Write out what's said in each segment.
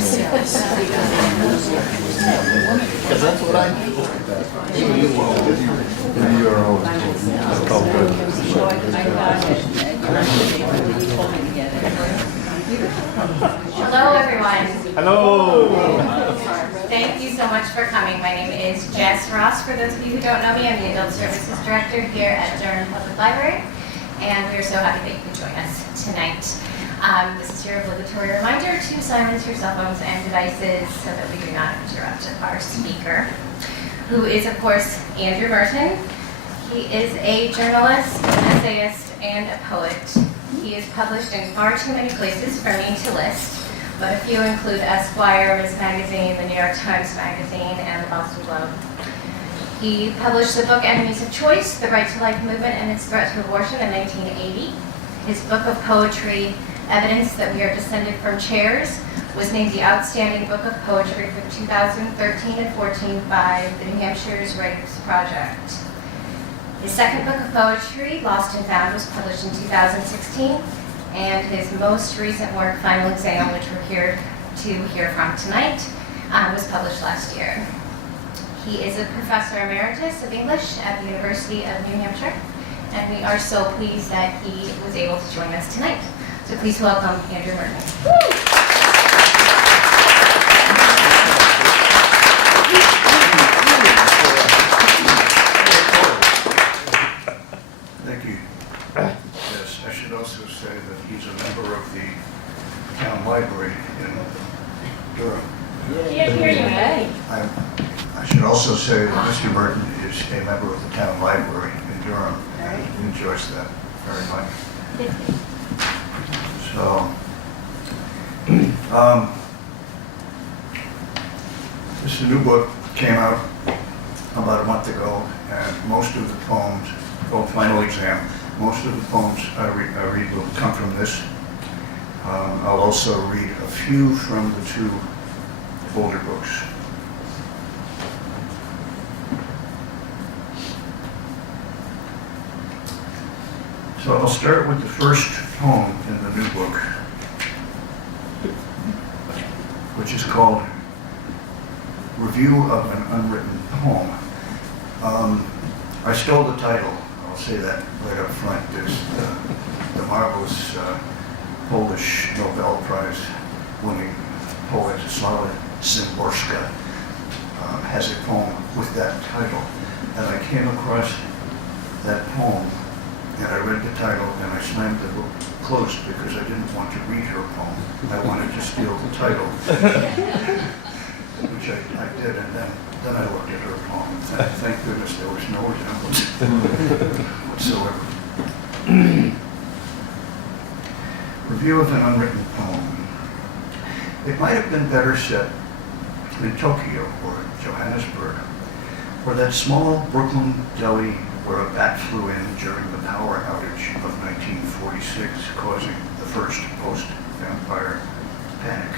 Because that's what I do. You're always Hello, everyone. Hello. Thank you so much for coming. My name is Jess Ross. For those of you who don't know me, I'm the Adult Services Director here at Durham Public Library, and we're so happy that you could join us tonight. This is your obligatory reminder to silence your cell phones and devices so that we do not interrupt our speaker, who is, of course, Andrew Merton. He is a journalist, an essayist, and a poet. He is published in far too many places for me to list, but a few include Esquire, Ms. Magazine, the New York Times Magazine, and the Boston Globe. He published the book Enemies of Choice, The Right to Life Movement and Its Threat to Abortion in 1980. His book of poetry, Evidence That We Are Descended from Chairs, was named the Outstanding Book of Poetry for 2013 and 14 by the New Hampshire's Writers Project. His second book of poetry, Lost and Found, was published in 2016, and his most recent work, Final Exam, which we're here to hear from tonight, was published last year. He is a Professor Emeritus of English at the University of New Hampshire, and we are so pleased that he was able to join us tonight. So please welcome Andrew Merton. Thank you. Yes, I should also say that he's a member of the town library in Durham. Can't hear you. I should also say that Mr. Merton is a member of the town library in Durham, and he enjoys that very much. So, this new book came out about a month ago, and most of the poems, called Final Exam, most of the poems I read will come from this. I'll also read a few from the two older books. So I'll start with the first poem in the new book, which is called Review of an Unwritten Poem. I stole the title, I'll say that right up front. There's the marvelous Polish Nobel Prize winning poet Sława Szymborska has a poem with that title. And I came across that poem, and I read the title, and I slammed the book closed because I didn't want to read her poem. I wanted to steal the title, which I did, and then I looked at her poem. And thank goodness there was no resemblance whatsoever. Review of an unwritten poem. It might have been better set in Tokyo or Johannesburg, or that small Brooklyn deli where a bat flew in during the power outage of 1946, causing the first post-vampire panic,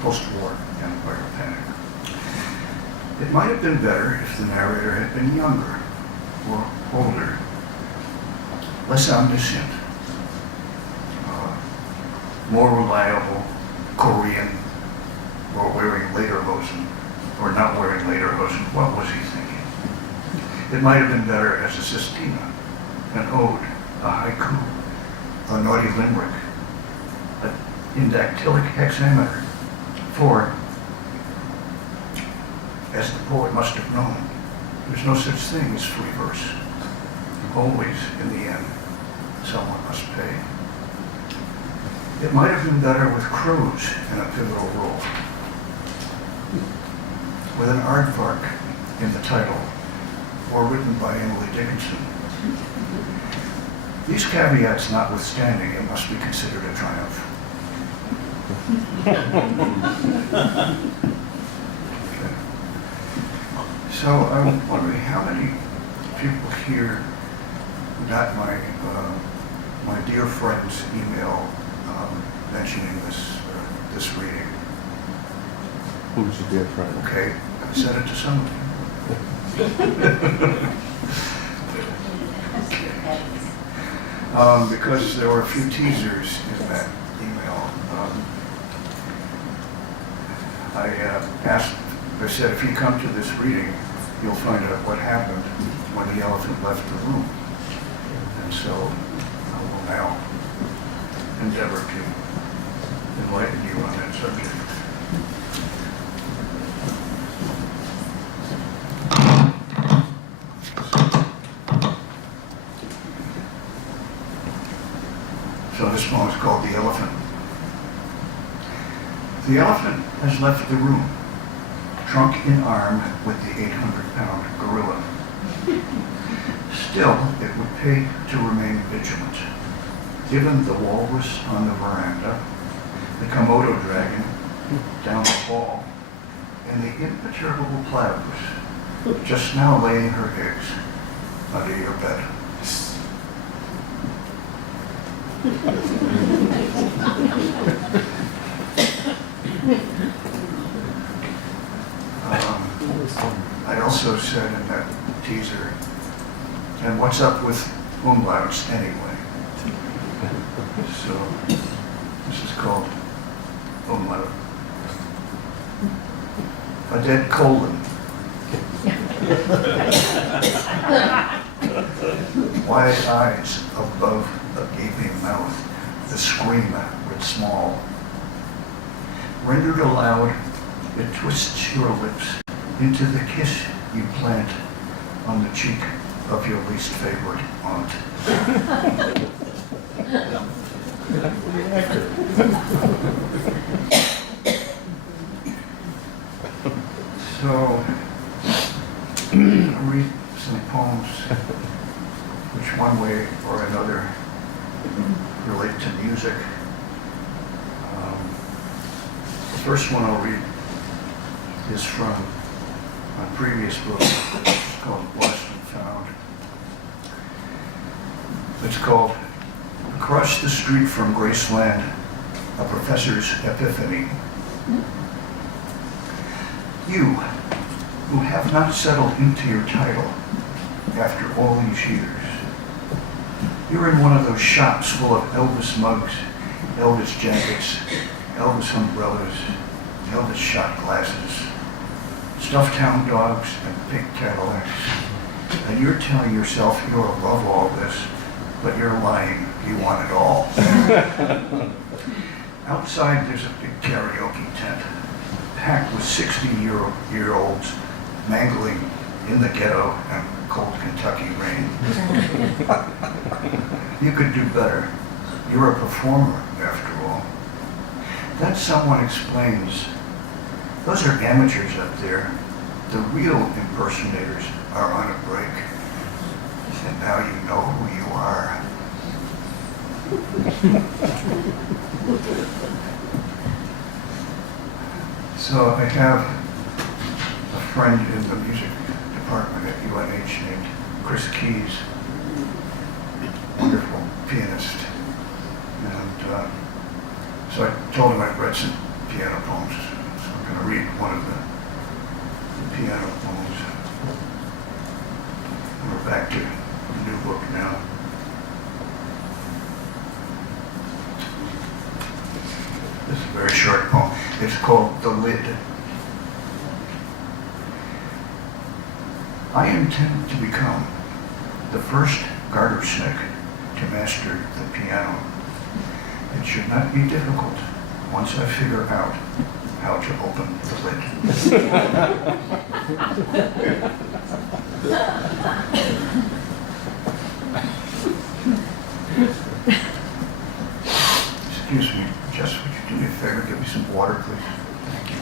post-war vampire panic. It might have been better if the narrator had been younger or older, less omniscient, more reliable, Korean, or wearing lederhosen, or not wearing lederhosen. What was he thinking? It might have been better as a sestina, an ode, a haiku, a naughty limerick, in dactylic hexameter. For, as the poet must have known, there's no such thing as free verse. Always, in the end, someone must pay. It might have been better with crows in a pivotal role, with an aardvark in the title, or written by Emily Dickinson. These caveats notwithstanding, it must be considered a triumph. Okay. So I'm wondering how many people here got my dear friend's email mentioning this reading. Who's your dear friend? Okay, I sent it to some of you. Because there were a few teasers in that email. I said, if you come to this reading, you'll find out what happened when the elephant left the room. And so I will now endeavor to enlighten you on that subject. So this poem is called The Elephant. The elephant has left the room, trunk in arm with the 800-pound gorilla. Still, it would pay to remain vigilant, given the walrus on the veranda, the Komodo dragon down the hall, and the imperturbable platypus just now laying her eggs under your bed. I also said in that teaser, and what's up with umlauts anyway? So this is called umlaut. A dead colon. Wide eyes above a gaping mouth, the scream writ small. Rendered aloud, it twists your lips into the kiss you plant on the cheek of your least favorite aunt. So, I'll read some poems which one way or another relate to music. The first one I'll read is from my previous book. It's called Lost and Found. It's called Across the Street from Graceland, a Professor's Epiphany. You, who have not settled into your title after all these years, you're in one of those shops full of Elvis mugs, Elvis jackets, Elvis umbrellas, Elvis shot glasses, stuffed hound dogs, and pink Cadillacs. And you're telling yourself you're above all this, but you're lying. You want it all. Outside, there's a big karaoke tent, packed with 60-year-olds mangling in the ghetto and cold Kentucky rain. You could do better. You're a performer, after all. Then someone explains, those are amateurs up there. The real impersonators are on a break. And now you know who you are. So I have a friend in the music department at UNH named Chris Keys, wonderful pianist. And so I told him I'd read some piano poems. So I'm going to read one of the piano poems. And we're back to the new book now. This is a very short poem. It's called The Lid. I intend to become the first garter snake to master the piano. It should not be difficult once I figure out how to open the lid. Excuse me, Jess, would you do me a favor? Give me some water, please. Thank you.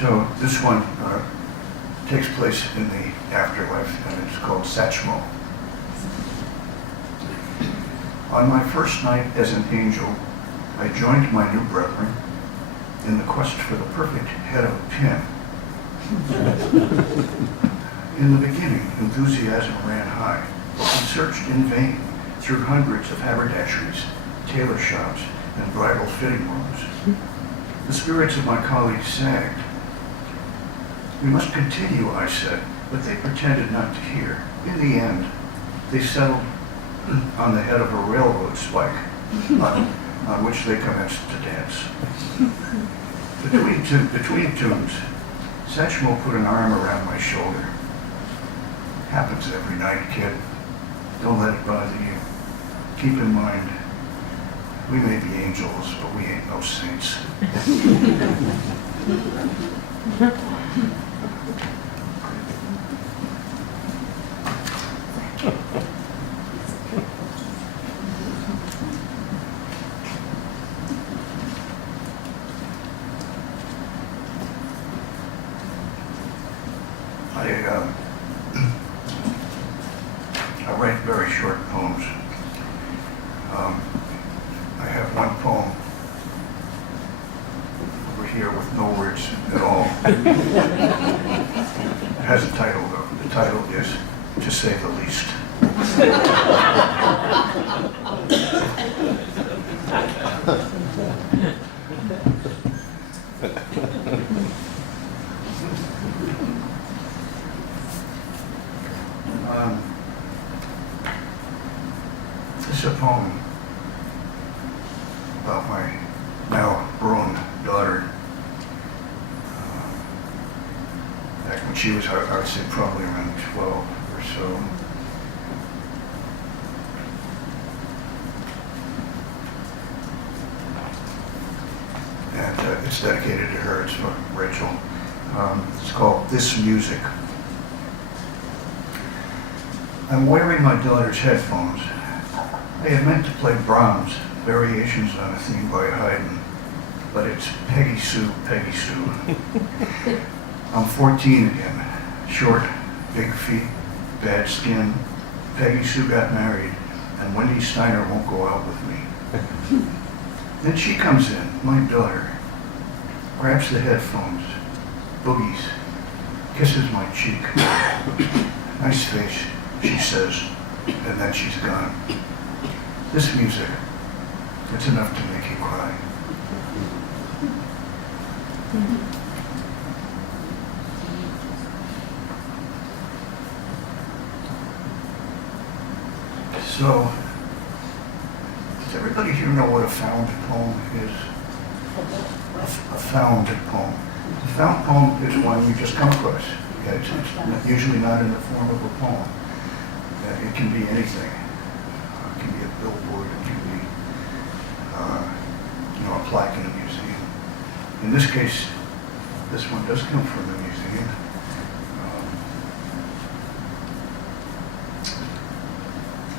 So this one takes place in the afterlife, and it's called Satchmo. On my first night as an angel, I joined my new brethren in the quest for the perfect head of a pin. In the beginning, enthusiasm ran high. We searched in vain through hundreds of haberdasheries, tailor shops, and bridal fitting rooms. The spirits of my colleagues sagged. We must continue, I said, but they pretended not to hear. In the end, they settled on the head of a railroad spike, on which they commenced to dance. Between tunes, Satchmo put an arm around my shoulder. Happens every night, kid. Don't let it bother you. Keep in mind, we may be angels, but we ain't no saints. I write very short poems. I have one poem over here with no words at all. It has a title though. The title is To Say the Least. This is a poem about my now grown daughter. Back when she was, I would say, probably around 12 or so. And it's dedicated to her. It's from Rachel. It's called This Music. I'm wearing my daughter's headphones. I had meant to play Brahms, variations on a theme by Haydn, but it's Peggy Sue, Peggy Sue. I'm 14 again, short, big feet, bad skin. Peggy Sue got married, and Wendy Steiner won't go out with me. Then she comes in, my daughter, grabs the headphones, boogies, kisses my cheek. Nice face, she says, and then she's gone. This music, it's enough to make you cry. So, does everybody here know what a found poem is? A found poem. A found poem is one you just come across. Okay? It's usually not in the form of a poem. It can be anything. It can be a billboard. It can be, a plaque in a museum. In this case, this one does come from the museum.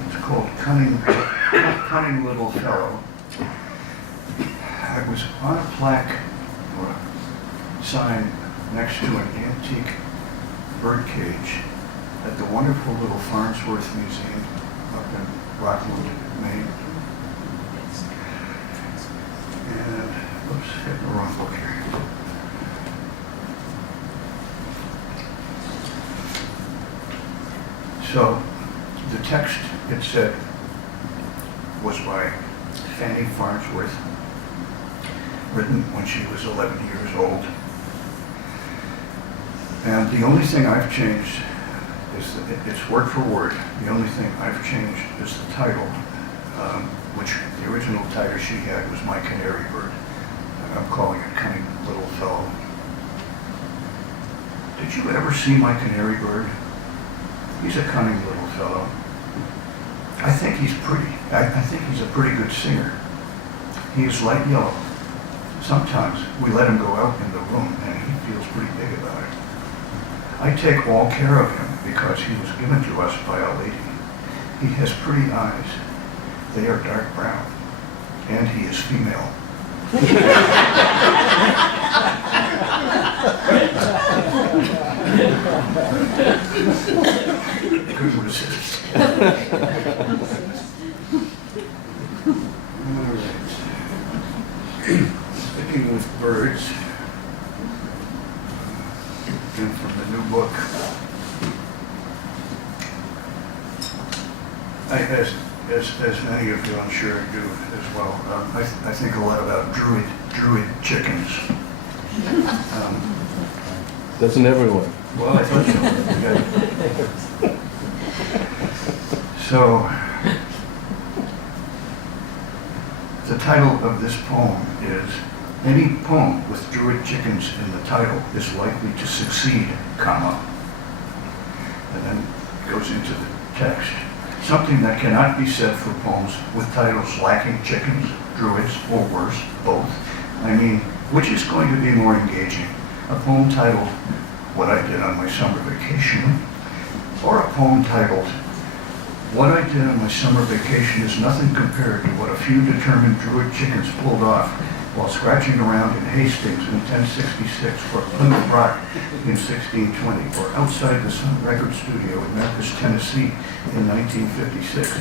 It's called Cunning Little Fellow. I was on a plaque or a sign next to an antique birdcage at the wonderful little Farnsworth Museum up in Rockland, Maine. And, oops, hit the wrong book here. So, the text, it said, was by Fanny Farnsworth, written when she was 11 years old. And the only thing I've changed is that it's word for word. The only thing I've changed is the title, which the original title she had was My Canary Bird. And I'm calling it Cunning Little Fellow. Did you ever see my canary bird? He's a cunning little fellow. I think he's pretty. I think he's a pretty good singer. He is light yellow. Sometimes we let him go out in the room and he feels pretty big about it. I take all care of him because he was given to us by a lady. He has pretty eyes. They are dark brown. And he is female. Couldn't resist. All right. Sticking with birds, and from the new book, as many of you I'm sure do as well, I think a lot about druid chickens. Doesn't everyone? Well, I thought so. So, the title of this poem is, "Any poem with Druid chickens in the title is likely to succeed, comma." And then it goes into the text. Something that cannot be said for poems with titles lacking chickens, druids, or worse, both. I mean, which is going to be more engaging? A poem titled "What I Did on My Summer Vacation," or a poem titled "What I Did on My Summer Vacation is Nothing Compared to What a Few Determined Druid Chickens Pulled Off while scratching around in Hastings in 1066, or Plymouth Rock in 1620, or outside the Sun Record Studio in Memphis, Tennessee in 1956.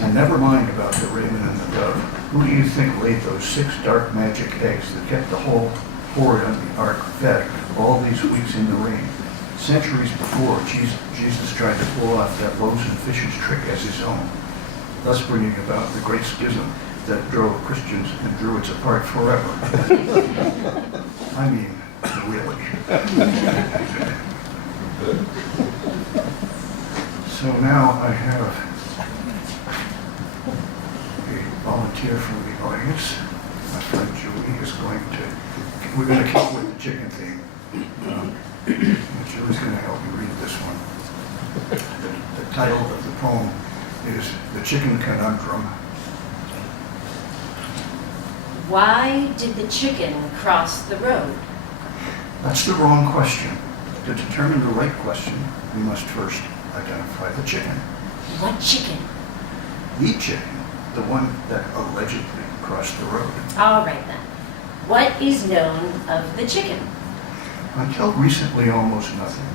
And never mind about the raven and the dove. Who do you think laid those 6 dark magic eggs that kept the whole horde on the ark fed all these weeks in the rain? Centuries before, Jesus tried to pull off that loaves and fishes trick as his own, thus bringing about the great schism that drove Christians and Druids apart forever. I mean, really. So now I have a volunteer from the audience. My friend Julie is going to, we're going to keep with the chicken theme. Julie's going to help me read this one. The title of the poem is "The Chicken Conundrum." Why did the chicken cross the road? That's the wrong question. To determine the right question, we must first identify the chicken. What chicken? The chicken, the one that allegedly crossed the road. All right then. What is known of the chicken? Until recently, almost nothing.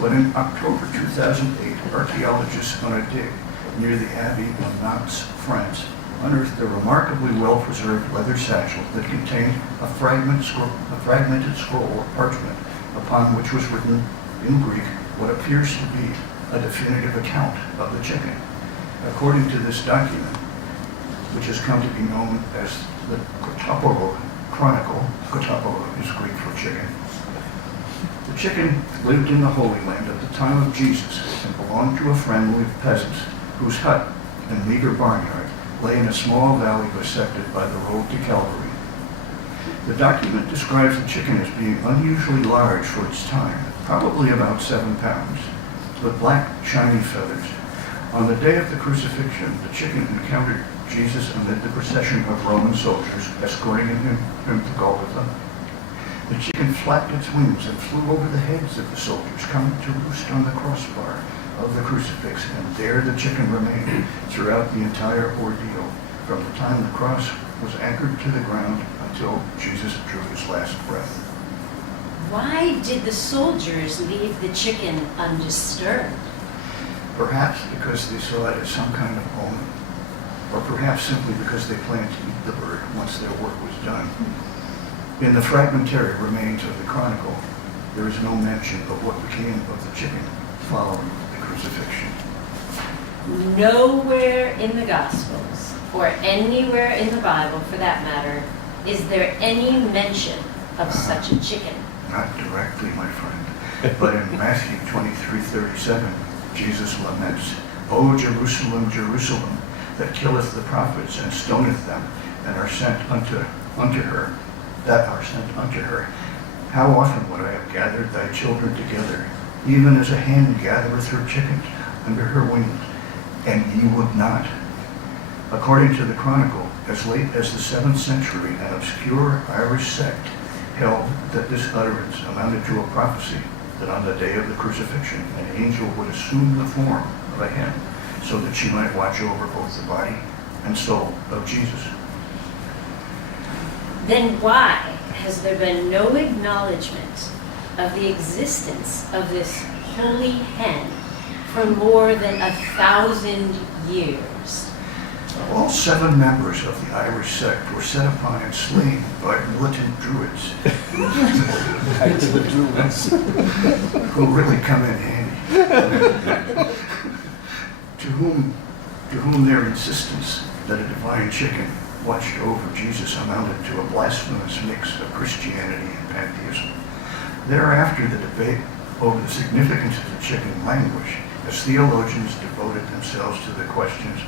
But in October 2008, archaeologists on a dig near the Abbey of Nantes, France, unearthed a remarkably well-preserved leather satchel that contained a fragmented scroll or parchment upon which was written in Greek what appears to be a definitive account of the chicken. According to this document, which has come to be known as the Kotopolo Chronicle, Kotopolo is Greek for chicken, the chicken lived in the Holy Land at the time of Jesus and belonged to a family of peasants whose hut and meager barnyard lay in a small valley bisected by the road to Calvary. The document describes the chicken as being unusually large for its time, probably about 7 pounds, with black, shiny feathers. On the day of the crucifixion, the chicken encountered Jesus amid the procession of Roman soldiers escorting him to Golgotha. The chicken flapped its wings and flew over the heads of the soldiers, coming to roost on the crossbar of the crucifix, and there the chicken remained throughout the entire ordeal, from the time the cross was anchored to the ground until Jesus drew his last breath. Why did the soldiers leave the chicken undisturbed? Perhaps because they saw it as some kind of omen, or perhaps simply because they planned to eat the bird once their work was done. In the fragmentary remains of the Chronicle, there is no mention of what became of the chicken following the crucifixion. Nowhere in the Gospels, or anywhere in the Bible for that matter, is there any mention of such a chicken. Not directly, my friend, but in Matthew 23:37, Jesus laments, "O Jerusalem, Jerusalem, that killeth the prophets and stoneth them, and are sent unto her, how often would I have gathered thy children together, even as a hen gathereth her chickens under her wings, and ye would not." According to the Chronicle, as late as the 7th century, an obscure Irish sect held that this utterance amounted to a prophecy that on the day of the crucifixion, an angel would assume the form of a hen so that she might watch over both the body and soul of Jesus. Then why has there been no acknowledgement of the existence of this holy hen for more than 1,000 years? All 7 members of the Irish sect were set upon and slain by militant Druids, Back to the Druids. who really come in handy. to whom their insistence that a divine chicken watched over Jesus amounted to a blasphemous mix of Christianity and pantheism. Thereafter, the debate over the significance of the chicken languished as theologians devoted themselves to the questions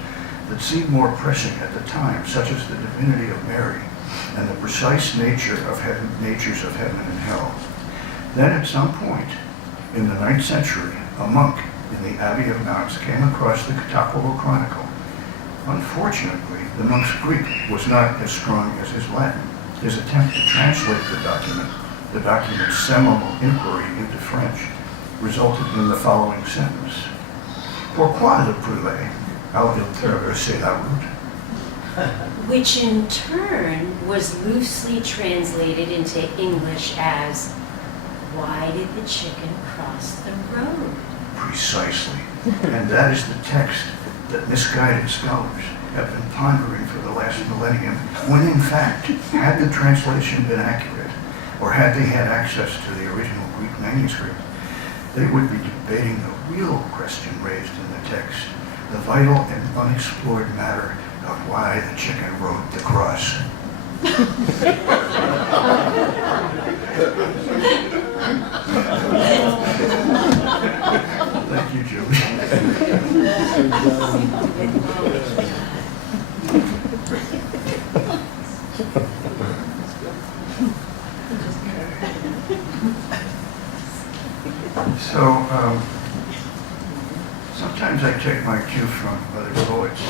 that seemed more pressing at the time, such as the divinity of Mary and the precise natures of heaven and hell. Then at some point in the 9th century, a monk in the Abbey of Knox came across the Catapolo Chronicle. Unfortunately, the monk's Greek was not as strong as his Latin. His attempt to translate the document's seminal inquiry into French, resulted in the following sentence. Pourquoi le brûler? How il traverser la route? Which in turn was loosely translated into English as, why did the chicken cross the road? Precisely. And that is the text that misguided scholars have been pondering for the last millennium, when in fact, had the translation been accurate, or had they had access to the original Greek manuscript, they would be debating the real question raised in the text, the vital and unexplored matter of why the chicken rode the cross. Thank you, Julie. So, sometimes I take my cue from other poets.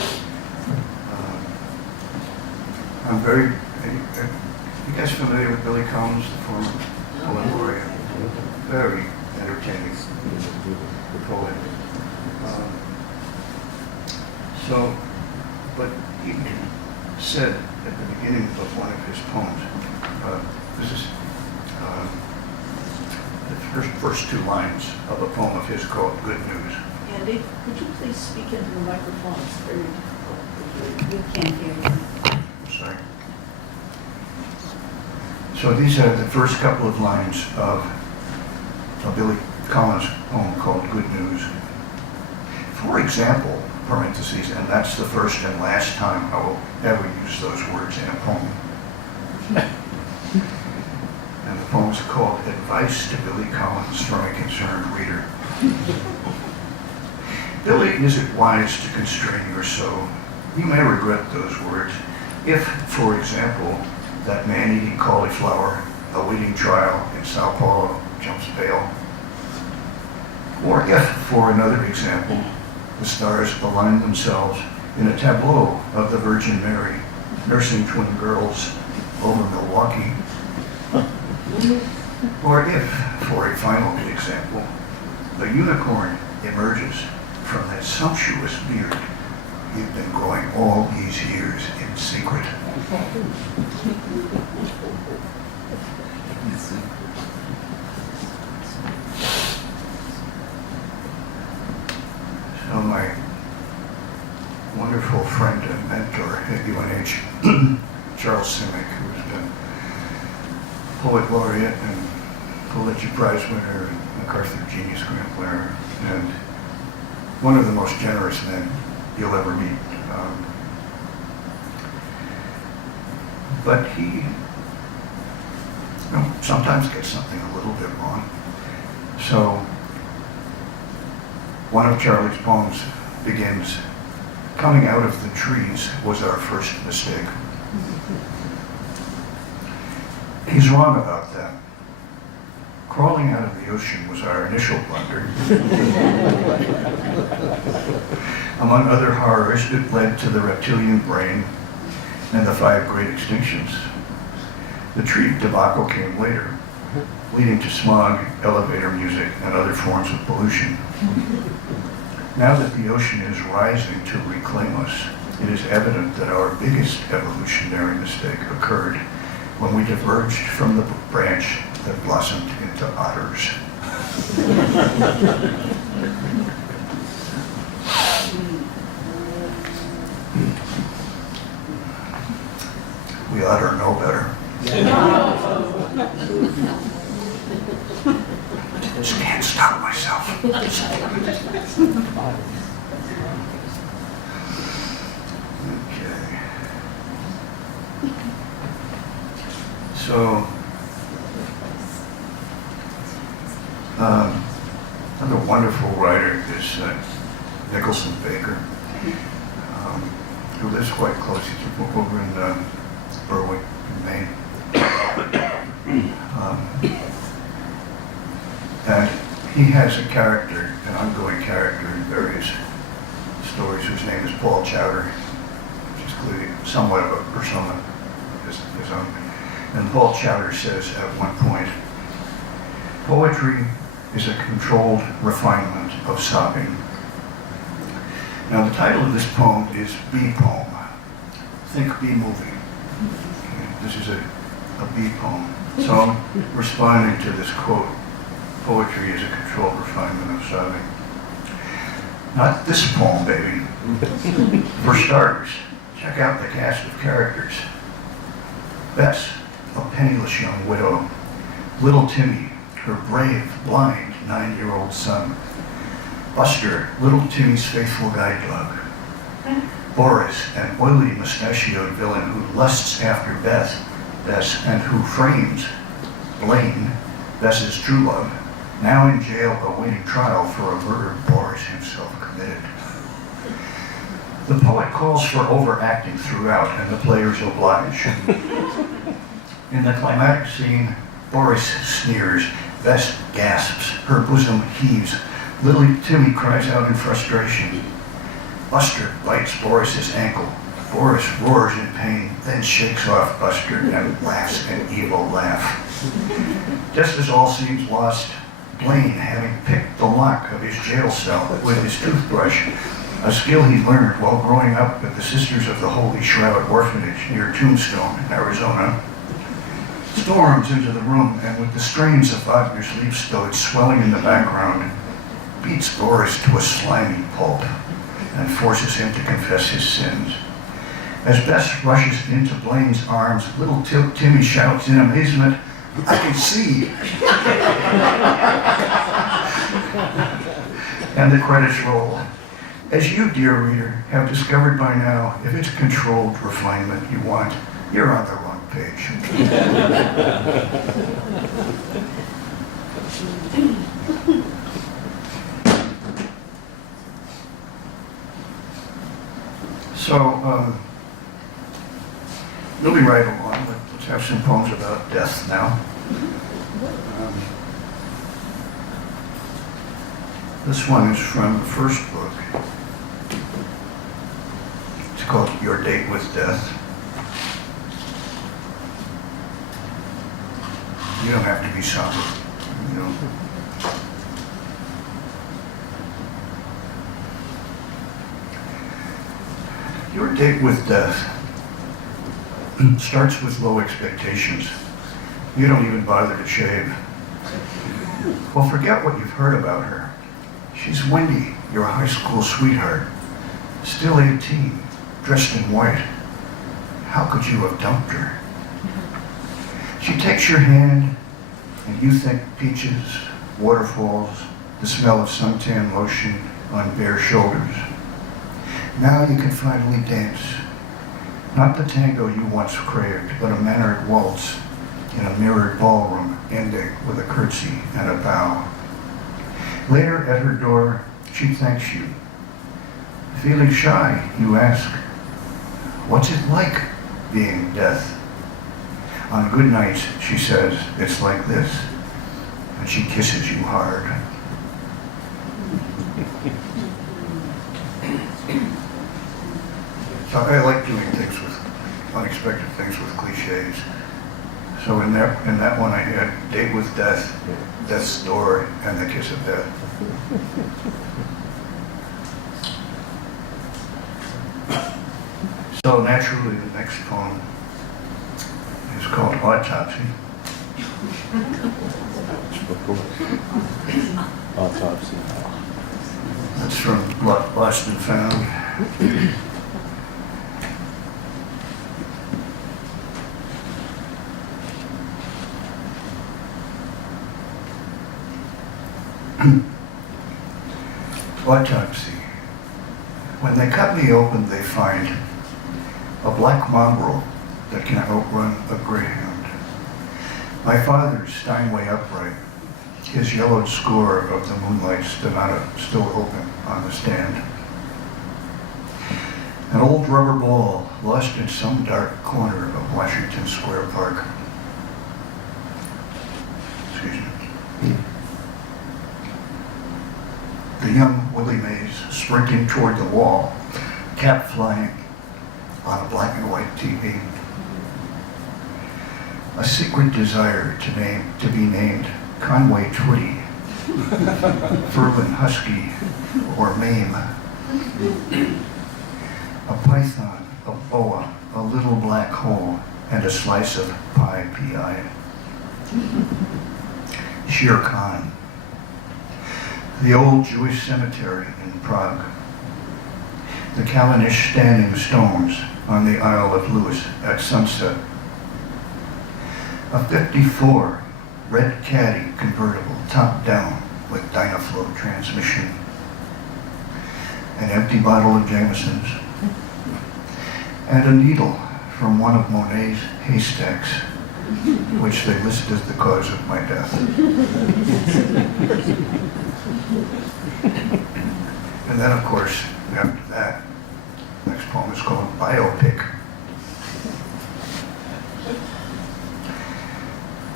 I'm very, you guys familiar with Billy Collins, the former poet laureate? Very entertaining poet. But he said at the beginning of one of his poems, this is the first two lines of a poem of his called Good News. Andy, could you please speak into the microphone? It's very difficult. We can't hear you. Sorry. So these are the first couple of lines of a Billy Collins poem called Good News. For example, parentheses, and that's the first and last time I will ever use those words in a poem. And the poem is called Advice to Billy Collins from a Concerned Reader. Billy, is it wise to constrain your soul? You may regret those words if, for example, that man eating cauliflower, awaiting trial in Sao Paulo, jumps bail. Or if, for another example, the stars align themselves in a tableau of the Virgin Mary nursing twin girls over Milwaukee. Or if, for a final example, the unicorn emerges from that sumptuous beard you've been growing all these years in secret. So my wonderful friend and mentor at UNH, Charles Simic, who has been poet laureate and Pulitzer Prize winner and MacArthur Genius Grant winner, and one of the most generous men you'll ever meet. But he sometimes gets something a little bit wrong. So one of Charlie's poems begins, "Coming out of the trees was our first mistake." He's wrong about that. Crawling out of the ocean was our initial blunder. Among other horrors, it led to the reptilian brain and the 5 great extinctions. The tree debacle came later, leading to smog, elevator music, and other forms of pollution. Now that the ocean is rising to reclaim us, it is evident that our biggest evolutionary mistake occurred when we diverged from the branch that blossomed into otters. We ought to know better. Just can't stop myself. Okay. So, Another wonderful writer is Nicholson Baker, who lives quite close. He's over in Berwick, Maine. And he has a character, an ongoing character in various stories, whose name is Paul Chowder, which is clearly somewhat of a persona his own. And Paul Chowder says at one point, "Poetry is a controlled refinement of sobbing." Now the title of this poem is Bee Poem. Think bee movie. Okay, this is a bee poem. So I'm responding to this quote, "Poetry is a controlled refinement of sobbing." Not this poem, baby. For starters, check out the cast of characters. Bess, a penniless young widow. Little Timmy, her brave, blind 9-year-old son. Buster, little Timmy's faithful guide dog. Boris, an oily, mustachioed villain who lusts after Bess, and who frames Blaine, Bess's true love, now in jail awaiting trial for a murder Boris himself committed. The poet calls for overacting throughout, and the players oblige. In the climatic scene, Boris sneers, Bess gasps, her bosom heaves, little Timmy cries out in frustration. Buster bites Boris's ankle. Boris roars in pain, then shakes off Buster and laughs an evil laugh. Just as all seems lost, Blaine, having picked the lock of his jail cell with his toothbrush, a skill he learned while growing up at the Sisters of the Holy Shroud Orphanage near Tombstone, Arizona, storms into the room and with the strains of Wagner's Liebestod swelling in the background, beats Boris to a slimy pulp and forces him to confess his sins. As Bess rushes into Blaine's arms, little Timmy shouts in amazement, "I can see!" And the credits roll. As you, dear reader, have discovered by now, if it's controlled refinement you want, you're on the wrong page. So, we'll be right along, but let's have some poems about death now. This one is from the first book. It's called Your Date with Death. You don't have to be somber, you know. Your date with death starts with low expectations. You don't even bother to shave. Well, forget what you've heard about her. She's Wendy, your high school sweetheart, still 18, dressed in white. How could you have dumped her? She takes your hand, and you think peaches, waterfalls, the smell of suntan lotion on bare shoulders. Now you can finally dance. Not the tango you once craved, but a mannered waltz in a mirrored ballroom, ending with a curtsy and a bow. Later at her door, she thanks you. Feeling shy, you ask, "What's it like being death?" On good nights, she says, "It's like this," and she kisses you hard. So I like doing things with unexpected things with cliches. So in that one I had Date with Death, Death's Door, and The Kiss of Death. So naturally the next poem is called Autopsy. Autopsy. That's from Lost and Found. Autopsy. When they cut me open, they find a black mongrel that can outrun a greyhound. My father's Steinway upright, his yellowed score of the Moonlight Sonata still open on the stand. An old rubber ball lost in some dark corner of Washington Square Park. Excuse me. The young Willie Mays sprinting toward the wall, cap flying on a black and white TV. A secret desire to be named Conway Twitty, Furlan Husky, or Mame. A python, a boa, a little black hole, and a slice of pie P.I. Shere Khan. The old Jewish cemetery in Prague. The Kalinish standing stones on the Isle of Lewis at sunset. A 54 red Caddy convertible, top down with Dynaflow transmission. An empty bottle of Jameson's. And a needle from one of Monet's haystacks, which they list as the cause of my death. And then, of course, after that, next poem is called Biopic.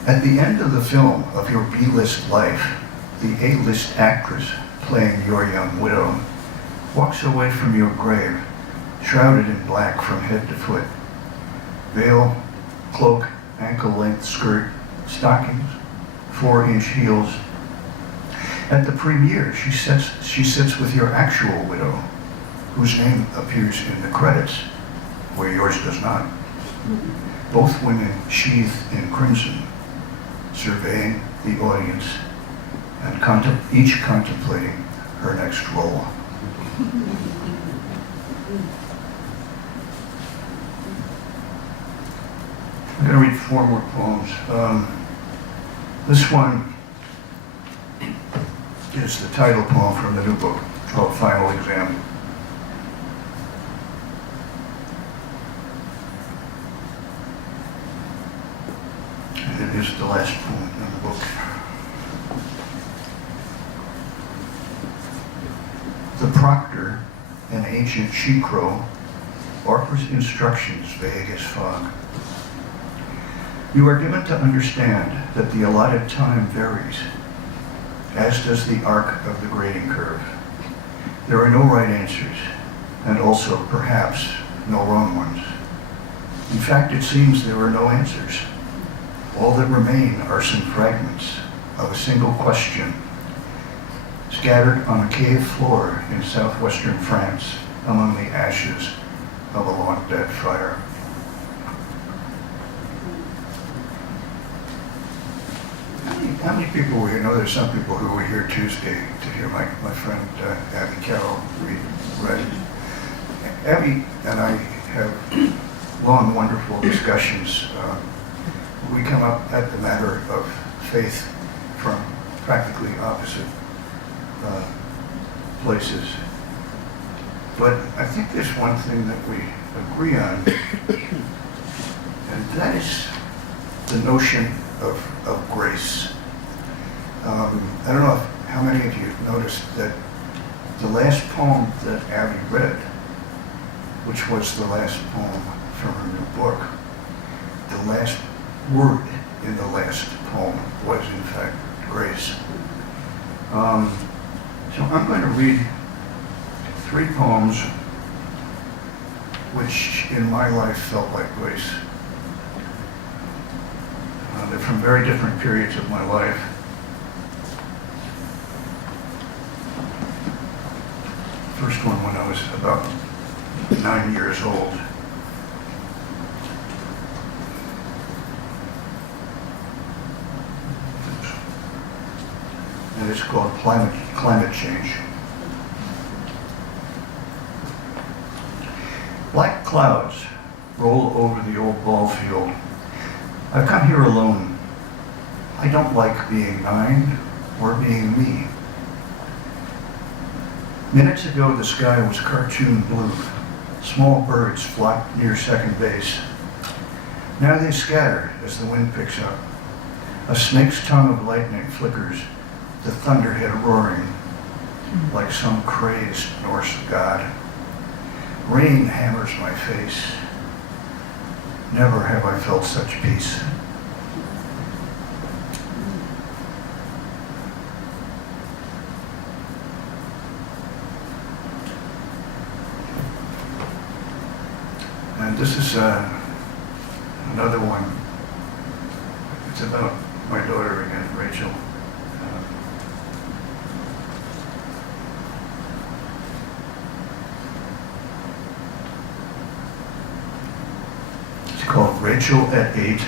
At the end of the film of your B-list life, the A-list actress playing your young widow walks away from your grave, shrouded in black from head to foot. Veil, cloak, ankle-length skirt, stockings, 4-inch heels. At the premiere, she sits with your actual widow, whose name appears in the credits, where yours does not. Both women sheathed in crimson, surveying the audience and each contemplating her next role. I'm going to read 4 more poems. This one is the title poem from the new book called Final Exam. And it is the last poem in the book. The proctor, an ancient she-crow, offers instructions vague as fog. You are given to understand that the allotted time varies, as does the arc of the grading curve. There are no right answers, and also, perhaps, no wrong ones. In fact, it seems there are no answers. All that remain are some fragments of a single question, scattered on a cave floor in southwestern France among the ashes of a long-dead fire. How many people were here? I know there's some people who were here Tuesday to hear my friend Abby Carroll read. Abby and I have long, wonderful discussions. We come up at the matter of faith from practically opposite places. But I think there's one thing that we agree on, and that is the notion of grace. I don't know how many of you noticed that the last poem that Abby read, which was the last poem from her new book, the last word in the last poem was in fact grace. So I'm going to read 3 poems which in my life felt like grace. They're from very different periods of my life. First one when I was about 9 years old. And it's called Climate Change. Black clouds roll over the old ball field. I've come here alone. I don't like being 9 or being me. Minutes ago, the sky was cartoon blue. Small birds flocked near second base. Now they scatter as the wind picks up. A snake's tongue of lightning flickers the thunderhead roaring like some crazed Norse god. Rain hammers my face. Never have I felt such peace. And this is another one. It's about my daughter again, Rachel. It's called Rachel at 8,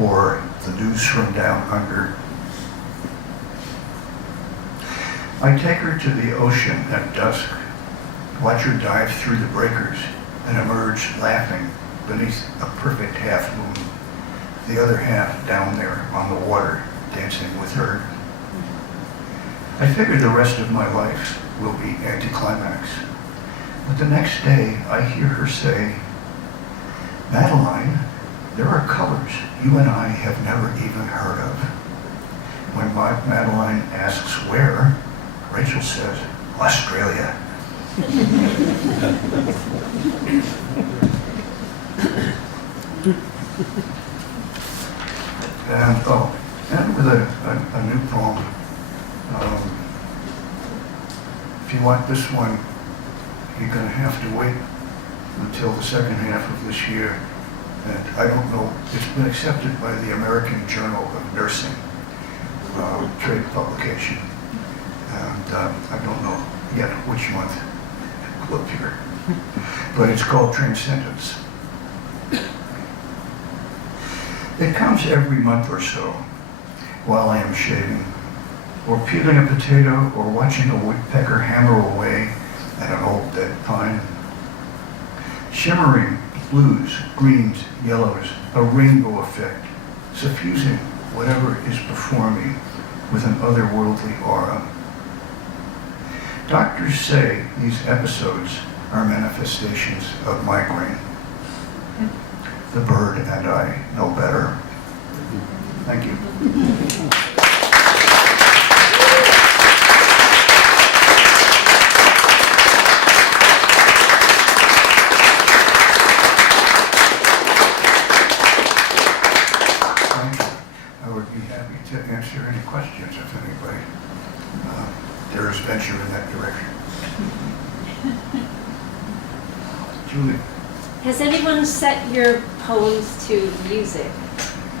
or The News from Down Under. I take her to the ocean at dusk, watch her dive through the breakers, and emerge laughing beneath a perfect half moon, the other half down there on the water dancing with her. I figure the rest of my life will be anticlimax, but the next day I hear her say, "Madeline, there are colors you and I have never even heard of." When Madeline asks where, Rachel says, "Australia." And with a new poem. If you want this one, you're going to have to wait until the second half of this year. And I don't know, it's been accepted by the American Journal of Nursing, trade publication. And I don't know yet which month it will appear. But it's called Transcendence. It comes every month or so while I am shaving, or peeling a potato, or watching a woodpecker hammer away at an old dead pine. Shimmering blues, greens, yellows, a rainbow effect, suffusing whatever is before me with an otherworldly aura. Doctors say these episodes are manifestations of migraine. The bird and I know better. Thank you. I would be happy to answer any questions if anybody dares venture in that direction. Julie. Has anyone set your poems to music?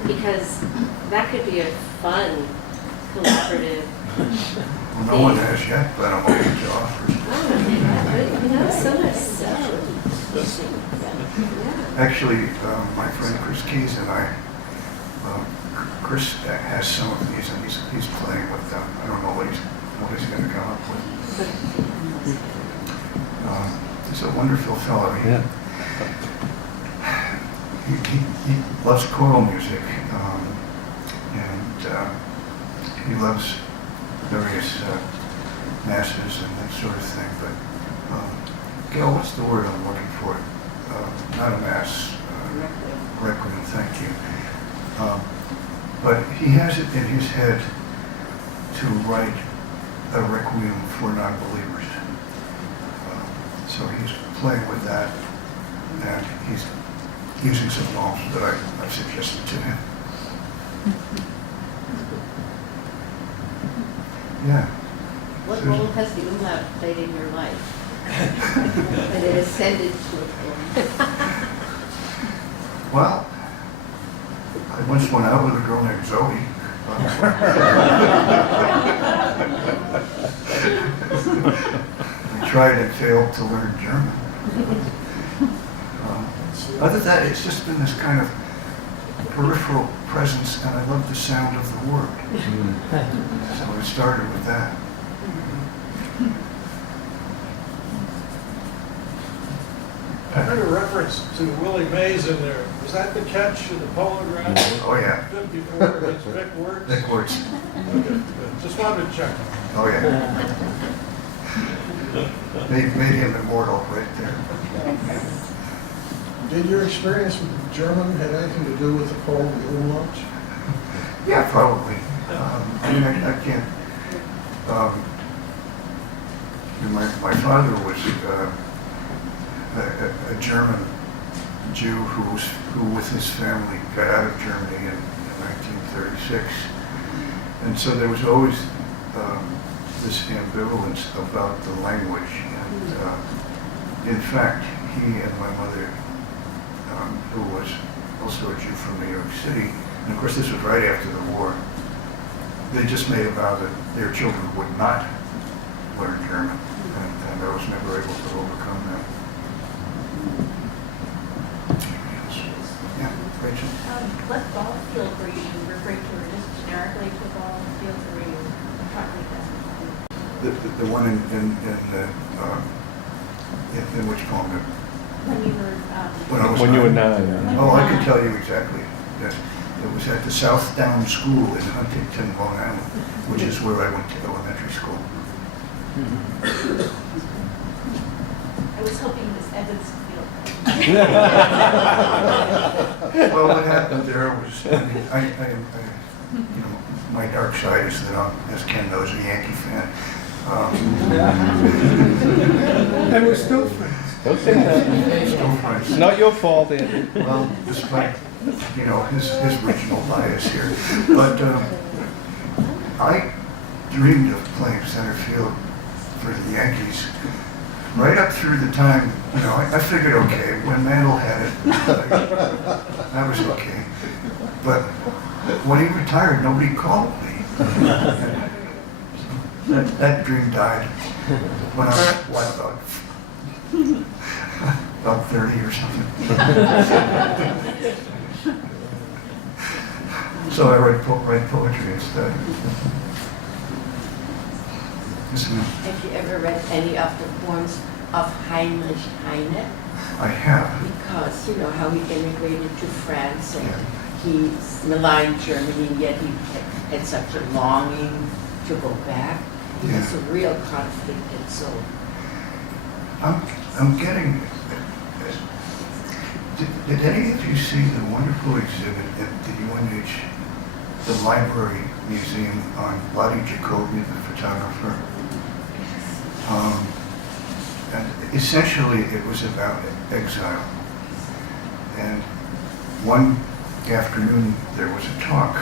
Because that could be a fun, collaborative. Well, no one has yet, but I'm open to offers. So much so. Actually, my friend Chris Keys and I, Chris has some of these, and he's playing with them. I don't know what he's going to come up with. He's a wonderful fellow. Yeah. He loves choral music, and he loves various masses and that sort of thing. But Gail, what's the word I'm looking for? Not a mass. Requiem. Thank you. But he has it in his head to write a requiem for non-believers. So he's playing with that, and he's using some poems that I suggested to him. Yeah. What role has the umlaut played in your life? And it ascended to a form. Well, I once went out with a girl named Zoe. We tried and failed to learn German. Other than that, it's just been this kind of peripheral presence, and I love the sound of the word. So it started with that. I heard a reference to Willie Mays in there. Was that the catch in the polo ground? Oh, yeah. 54 of his big words? Big words. Okay, good. Just wanted to check. Oh, yeah. Made him immortal right there. Did your experience with German have anything to do with the poem, The Umlaut? Yeah, probably. I mean, I can't My father was a German Jew who with his family got out of Germany in 1936. And so there was always this ambivalence about the language. And in fact, he and my mother, who was also a Jew from New York City, and of course this was right after the war, they just made a vow that their children would not learn German. And I was never able to overcome that. Yeah, Rachel. What ball field were you referring to, or just generically to ball fields, or were you talking about? The one in which poem? When you were, When I was When you were 9. 9. Oh, I can tell you exactly. Yes. It was at the South Down School in Huntington, Long Island, which is where I went to elementary school. I was hoping it was Evans Field. Well, what happened there was, my dark side is that I'm, as Ken knows, a Yankee fan. And we're still friends. Don't say that. Still friends. It's not your fault, Andy. Well, despite, his regional bias here. But I dreamed of playing center field for the Yankees right up through the time, I figured, okay, when Mantle had it, that was okay. But when he retired, nobody called me. That dream died when I was, about 30 or something. So I write poetry instead. Yes, ma'am. Have you ever read any of the poems of Heinrich Heine? I have. Because you know how he immigrated to France and Yeah. he maligned Germany, and yet he had such a longing to go back. Yeah. It's a real conflicted soul. I'm getting. Did any of you see the wonderful exhibit at the UNH, the Library Museum, on Lottie Jacoby, the photographer? And essentially it was about exile. And one afternoon there was a talk,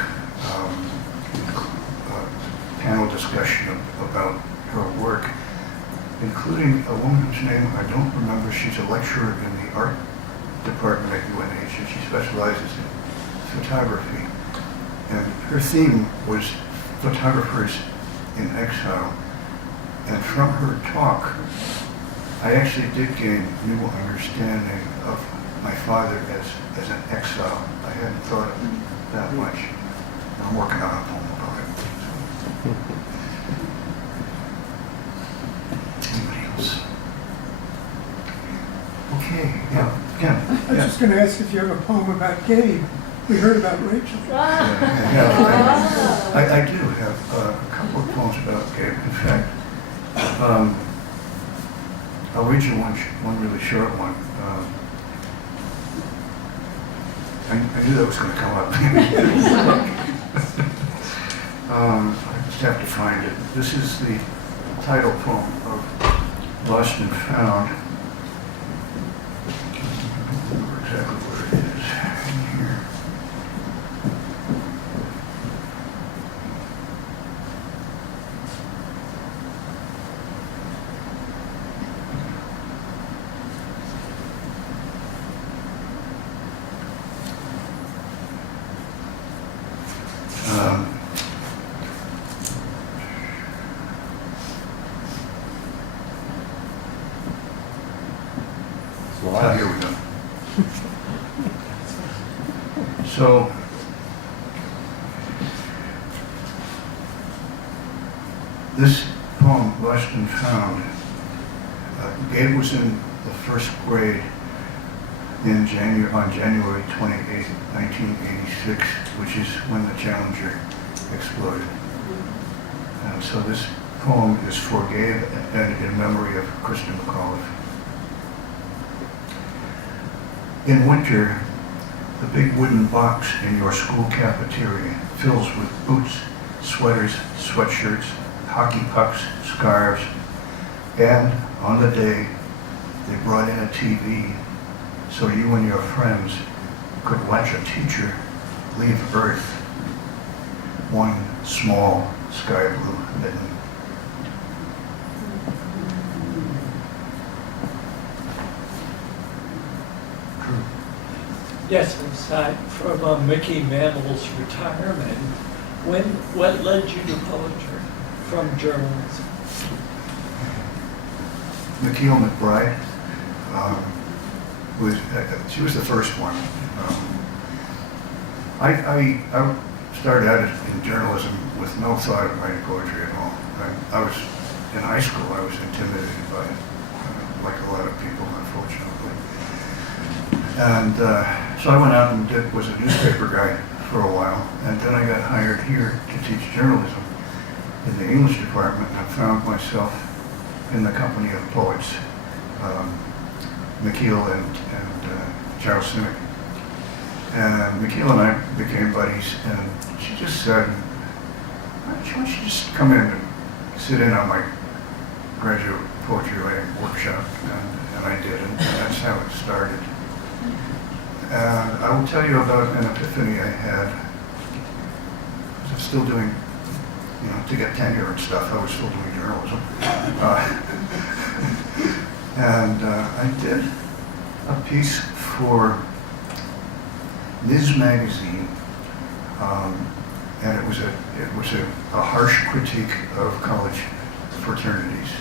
panel discussion about her work, including a woman whose name I don't remember. She's a lecturer in the art department at UNH, and she specializes in photography. And her theme was photographers in exile. And from her talk, I actually did gain new understanding of my father as an exile. I hadn't thought of it that much. I'm working on a poem about it. Anybody else? Okay, yeah, Ken. I was just going to ask if you have a poem about Gabe. We heard about Rachel. I do have a couple of poems about Gabe. In fact, I'll read you one really short one. I knew that was going to come up. I just have to find it. This is the title poem of Lost and Found. I don't remember exactly where it is in here. Here we go. So, this poem, Lost and Found, Gabe was in the first grade on January 28, 1986, which is when the Challenger exploded. And so this poem is for Gabe and in memory of Kristen McAuliffe. In winter, the big wooden box in your school cafeteria fills with boots, sweaters, sweatshirts, hockey pucks, scarves, and on the day, they brought in a TV so you and your friends could watch a teacher leave Earth one small sky blue mitten. True. Yes, aside from Mickey Mantle's retirement, what led you to poetry from journalism? McKeel McBride she was the first one. I started out in journalism with no thought of writing poetry at all. I was in high school. I was intimidated by it, like a lot of people, unfortunately. And so I went out and was a newspaper guy for a while, and then I got hired here to teach journalism in the English department. And I found myself in the company of poets, McKeel and Charles Simic. And McKeel and I became buddies, and she just said, why don't you just come in and sit in on my graduate poetry writing workshop? And I did, and that's how it started. And I will tell you about an epiphany I had. I was still doing, to get tenure and stuff, I was still doing journalism. And I did a piece for Ms. Magazine, and it was a harsh critique of college fraternities.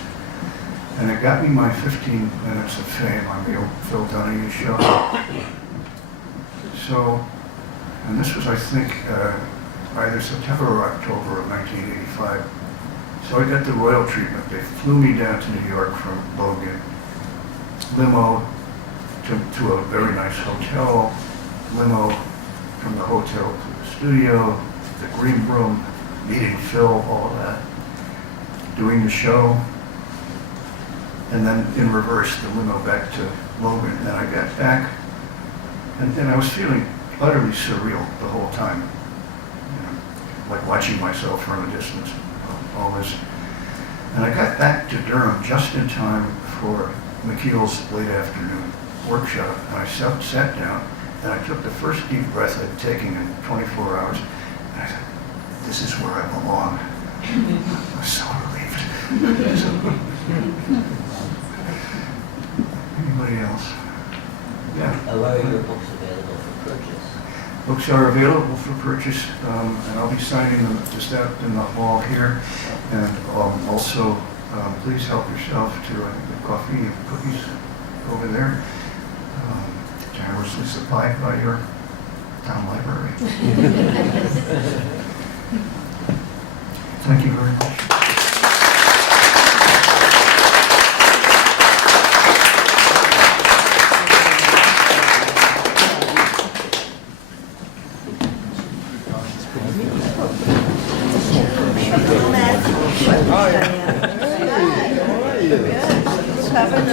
And it got me my 15 minutes of fame on the old Phil Donahue show. So, and this was, I think, either September or October of 1985. So I got the royal treatment. They flew me down to New York from Logan, limo to a very nice hotel, limo from the hotel to the studio, the green room, meeting Phil, all of that, doing the show, and then in reverse, the limo back to Logan. And I got back, and then I was feeling utterly surreal the whole time, like watching myself from a distance, all this. And I got back to Durham just in time for McKeel's late afternoon workshop, and I sat down, and I took the first deep breath I'd taken in 24 hours, and I thought, this is where I belong. I was so relieved. Anybody else? Yeah. Where are your books available for purchase? Books are available for purchase, and I'll be signing them just out in the hall here. And also, please help yourself to the coffee and cookies over there, generously supplied by your town library. Thank you very much. Having a